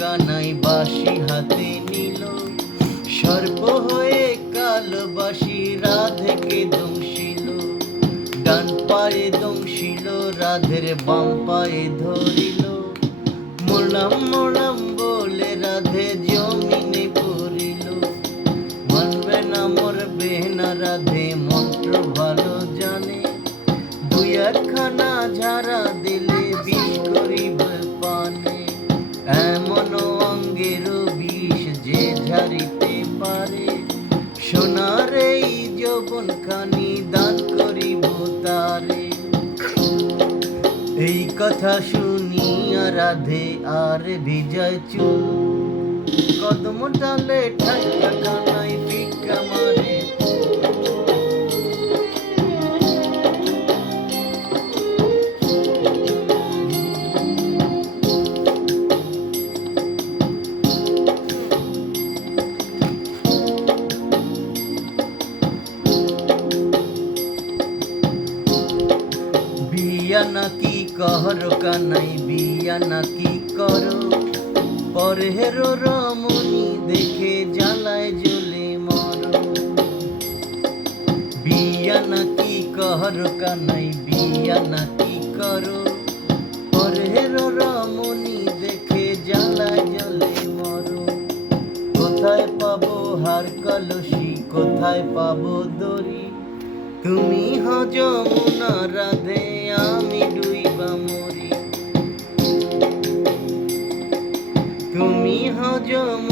কানাই বাঁশি হাতে নিল, সর্প হয়ে কালবাসী রাধেকে দংশিল। ডান পায়ে দংশিল, রাধের বাম পায়ে ধরিল। মোলাম মোলাম বলে রাধে জমিনে পড়িল। মানবে না মরবে না রাধে মন্ত্র ভালো জানে, দুই একখানা ঝাড়া দিলে বিষ করিবে পানে। এমন অঙ্গের বিষ যে ঝাড়িতে পারে, সোনার এই যৌবন খানি দান করিব তারে। এই কথা শুনিয়া রাধে আর বিজয় চুল, কদম ডালে ঠাইকা কানাই ভিক্ষা মারে। বিয়া নাকি করো কানাই বিয়া নাকি করো, পরের রমণী দেখে জ্বালায় জ্বলে মরো। বিয়া নাকি করো কানাই বিয়া নাকি করো, পরের রমণী দেখে জ্বালায় জ্বলে মরো। কোথায় পাবো হার কলসি কোথায় পাবো দড়ি, তুমি হও যমুনা রাধে আমি ডুইবা মরি। তুমি হও যমুনা